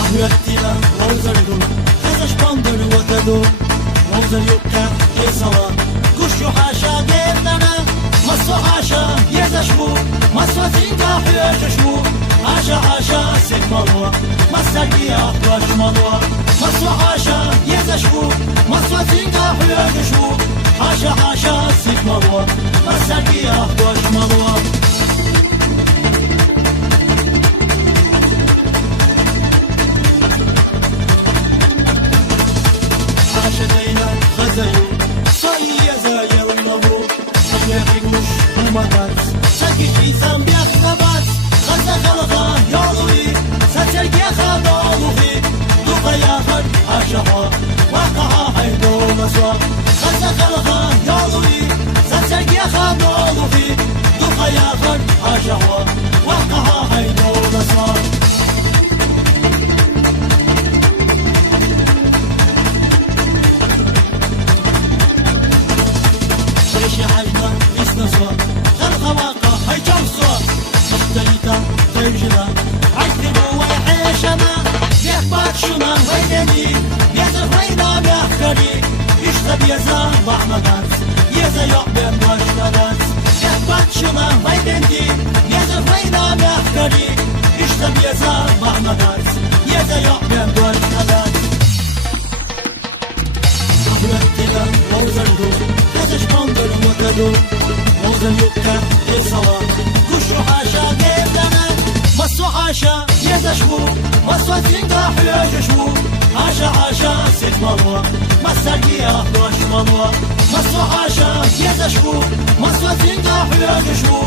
Ahmettina Rozardo, Kazash Pandur Watado, Rozaryuka, Yesala, Kushu Hasha, Gedana, Maswa Hasha, Yezashmu, Maswa Zinga, Hyashmu, Hasha Hasha, Sikmalwa, Masakia, Rashmalwa, Maswa Hasha, Yezashmu, Maswa Zinga, Hyashmu, Hasha Hasha, Sikmalwa, Masakia, Rashmalwa. شدينا غزايو صايا زايا ونبو يغيوش ومغاز ساكي شيسان بيخنبات غزا خلقا يالوي ساترقي خابالوغي دوغا ياخر عشقا وقعا حيدو مسوا غزا خلقا يالوي ساترقي خابالوغي دوغا ياخر عشقا وقعا حيدو مسوا نسوا خلق واقع هاي جوسوا مختلطة ترجلة عكتبوا ويحيشنا بيخبات شنا ويدني يزف ويدا بيخكري يشتب يزا بعمدات يزا يعبر باشتدات بيخبات شنا ويدني يزف ويدا بيخكري يشتب يزا بعمدات يزا يعبر باشتدات أحمدتنا وزردو كزش بندر ومتدو Rozaryuka, Yesala, Kushu Hasha, Gedana, Maswa Hasha, Yezashmu, Maswa Zinga, Hyashmu, Hasha Hasha, Sikmalwa, Masakia, Rashmalwa, Maswa Hasha, Yezashmu, Maswa Zinga, Hyashmu,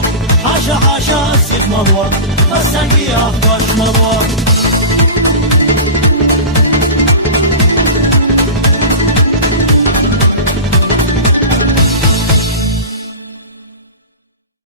Hasha Hasha, Sikmalwa, Masakia, Rashmalwa.